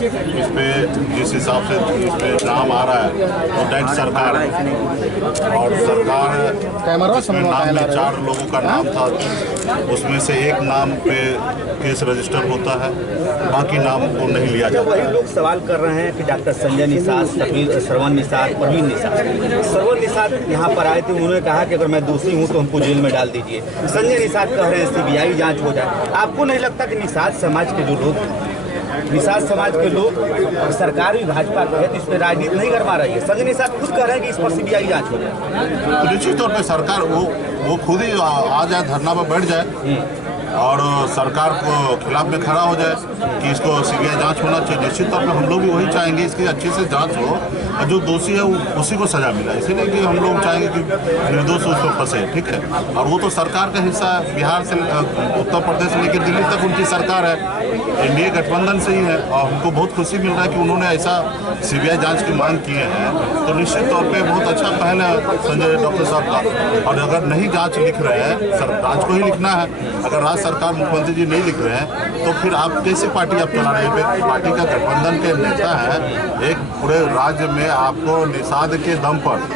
इस पे जिस हिसाब से इस पे नाम आ रहा है वो डायरेक्ट सरकार है, और सरकार इसमें नाम में 4 लोगों का नाम था, उसमें से एक नाम पे केस रजिस्टर होता है, बाकी नाम को नहीं लिया जाता। वही लोग सवाल कर रहे हैं कि डॉक्टर संजय निषाद, श्रवण निषाद, प्रवीण निषाद, श्रवण निषाद यहाँ पर आए थे, उन्होंने कहा कि अगर मैं दोषी हूँ तो हमको जेल में डाल दीजिए। संजय निषाद कह रहे हैं CBI जांच हो जाए। आपको नहीं लगता कि निषाद समाज के जो लोग, निषाद समाज के लोग, सरकार भी भाजपा के है तो इस पर राजनीति नहीं गरमा रही है? संजय निषाद खुद कह रहे हैं कि इस पर CBI जांच हो जाए। तो निश्चित तौर पर सरकार वो खुद ही आ जाए, धरना पर बैठ जाए और सरकार को खिलाफ में खड़ा हो जाए कि इसको CBI जांच होना चाहिए। निश्चित तौर पर हम लोग भी वही चाहेंगे, इसकी अच्छे से जांच हो और जो दोषी है उसी को सजा मिला। इसीलिए कि हम लोग चाहेंगे कि निर्दोष उस पर फंसे, ठीक है। और वो तो सरकार का हिस्सा है, बिहार से उत्तर प्रदेश से लेकर दिल्ली तक उनकी सरकार है, NDA गठबंधन से ही है, और हमको बहुत खुशी मिल रहा है कि उन्होंने ऐसा CBI जांच की मांग किए हैं। तो निश्चित तौर पर बहुत अच्छा पहल है संजय डॉक्टर साहब का। और अगर नहीं जाँच लिख रहे हैं, जांच को ही लिखना है, अगर राज्य सरकार मुख्यमंत्री जी नहीं लिख रहे हैं तो फिर आप कैसे पार्टी आप चला रहे हैं? पार्टी का गठबंधन के नेता है, एक पूरे राज्य में आपको निषाद के दम पर,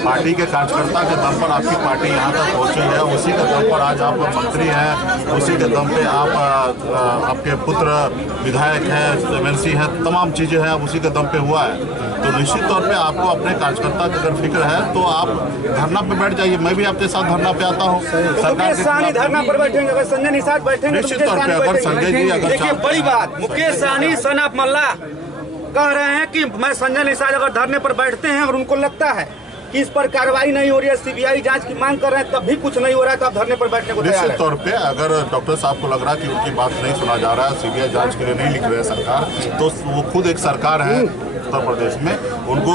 पार्टी के कार्यकर्ता के दम पर आपकी पार्टी यहाँ तक पहुँची है, उसी के दम पर आज आप मंत्री हैं, उसी के दम पे आप आपके पुत्र विधायक हैं, MLC हैं, तमाम चीज़ें हैं, उसी के दम पे हुआ है। तो निश्चित तौर पे आपको अपने कार्यकर्ता की अगर फिक्र है तो आप धरना पे बैठ जाइए। मैं भी आपके साथ धरना पे आता हूँ। सरकार धरना पर बैठेंगे, अगर संजय निषाद बैठेंगे निश्चित तौर पे, अगर संजय जी अगर देखिए बड़ी बात, मुकेश सहनी सन ऑफ मल्ला कह रहे हैं कि मैं संजय निषाद अगर धरने पर बैठते हैं और उनको लगता है कि इस पर कार्रवाई नहीं हो रही है, CBI जांच की मांग कर रहे हैं, तब भी कुछ नहीं हो रहा है, तो आप धरने पर बैठने को तैयार हैं? निश्चित तौर पे अगर डॉक्टर साहब को लग रहा है कि उनकी बात नहीं सुना जा रहा है, CBI जांच के लिए नहीं लिख रहे हैं सरकार, तो वो खुद एक सरकार है उत्तर प्रदेश में, उनको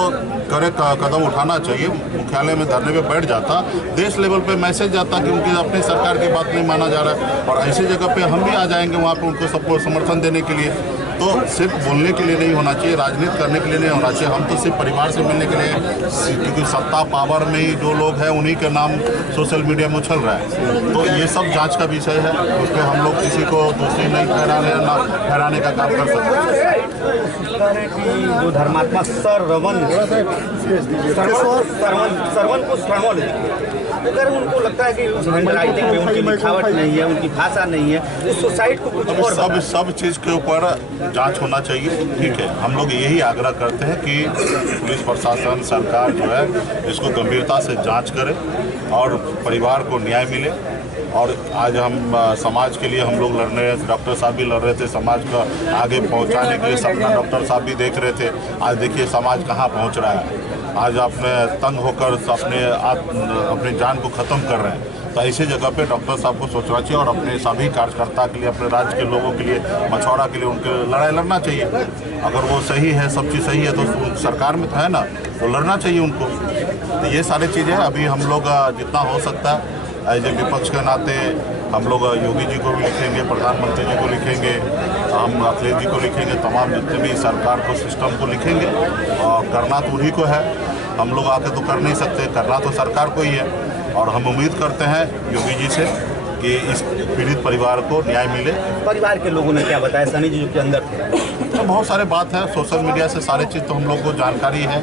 कदम उठाना चाहिए। मुख्यालय में धरने पे बैठ जाता, देश लेवल पे मैसेज जाता कि उनकी अपनी सरकार की बात नहीं माना जा रहा है, और ऐसी जगह पे हम भी आ जाएंगे वहाँ पे उनको सबको समर्थन देने के लिए। तो सिर्फ बोलने के लिए नहीं होना चाहिए, राजनीति करने के लिए नहीं होना चाहिए। हम तो सिर्फ परिवार से मिलने के लिए, क्योंकि सत्ता पावर में ही जो लोग हैं उन्हीं के नाम सोशल मीडिया में उछल रहा है। तो ये सब जांच का विषय है, उसमें हम लोग किसी को दोषी नहीं ठहराने का काम कर सकते हैं। जो धर्मात्मा श्रवण को श्रवण, अगर उनको लगता है कि उस हैंडराइटिंग में उनकी लिखावट नहीं है, उनकी भाषा नहीं है, उस सोसाइटी को कुछ और सब चीज़ के ऊपर जांच होना चाहिए, ठीक है। हम लोग यही आग्रह करते हैं कि पुलिस प्रशासन, सरकार जो है इसको गंभीरता से जांच करे और परिवार को न्याय मिले। और आज हम समाज के लिए हम लोग लड़ रहे हैं, डॉक्टर साहब भी लड़ रहे थे, समाज का आगे पहुंचाने के लिए सपना डॉक्टर साहब भी देख रहे थे। आज देखिए समाज कहाँ पहुंच रहा है, आज आपने तंग होकर अपनी जान को ख़त्म कर रहे हैं। तो ऐसी जगह पे डॉक्टर साहब को सोचना चाहिए और अपने सभी कार्यकर्ता के लिए, अपने राज्य के लोगों के लिए, मछुआरा के लिए उनके लड़ाई लड़ना चाहिए। अगर वो सही है, सब चीज़ सही है, तो सरकार में तो है ना, तो लड़ना चाहिए उनको। तो ये सारी चीज़ें अभी हम लोग जितना हो सकता है एज ए विपक्ष के नाते हम लोग योगी जी को भी लिखेंगे, प्रधानमंत्री जी को लिखेंगे, हम अखिलेश जी को लिखेंगे, तमाम जितने भी सरकार को, सिस्टम को लिखेंगे। और करना तो उन्हीं को है, हम लोग आके तो कर नहीं सकते, करना तो सरकार को ही है। और हम उम्मीद करते हैं योगी जी से कि इस पीड़ित परिवार को न्याय मिले। परिवार के लोगों ने क्या बताया? सनी जी के अंदर तो बहुत सारे बात है, सोशल मीडिया से सारी चीज़ तो हम लोग को जानकारी है।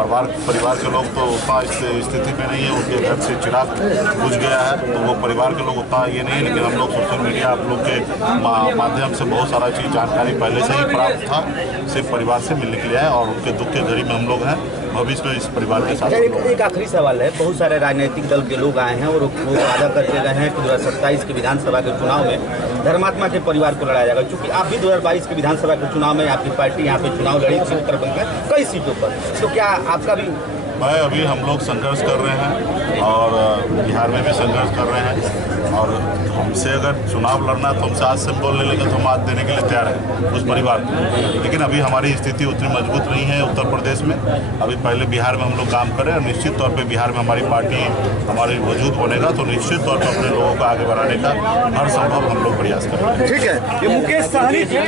परिवार के लोग तो उतना इस स्थिति में नहीं है, उनके घर से चिराग बुझ गया है, तो वो परिवार के लोग उतना ये नहीं है। लेकिन हम लोग सोशल मीडिया आप लोग के माध्यम से बहुत सारा चीज़ जानकारी पहले से ही प्राप्त था, सिर्फ परिवार से मिलने के लिए है, और उनके दुख के घड़ी में हम लोग हैं, भविष्य में इस परिवार के साथ। एक आखिरी सवाल है, बहुत सारे राजनीतिक दल के लोग आए हैं और वो वादा करते रहे हैं कि 2027 के विधानसभा के चुनाव में धर्मात्मा के परिवार को लड़ाया जाएगा, क्योंकि आप भी 2022 के विधानसभा के चुनाव में आपकी पार्टी यहाँ पे चुनाव लड़ी थी उत्तर प्रदेश में कई सीटों पर, तो क्या आपका भी? मैं अभी हम लोग संघर्ष कर रहे हैं और बिहार में भी संघर्ष कर रहे हैं, और हमसे अगर चुनाव लड़ना तो हमसे आज से बोलने लगे तो हम आज देने के लिए तैयार हैं उस परिवार को। लेकिन अभी हमारी स्थिति उतनी मजबूत नहीं है उत्तर प्रदेश में, अभी पहले बिहार में हम लोग काम करें, और निश्चित तौर पे बिहार में हमारी पार्टी हमारी वजूद बनेगा तो निश्चित तौर पर अपने लोगों को आगे बढ़ाने का हर संभव हम लोग प्रयास करेंगे। ठीक है, ये मुकेश सहनी जी।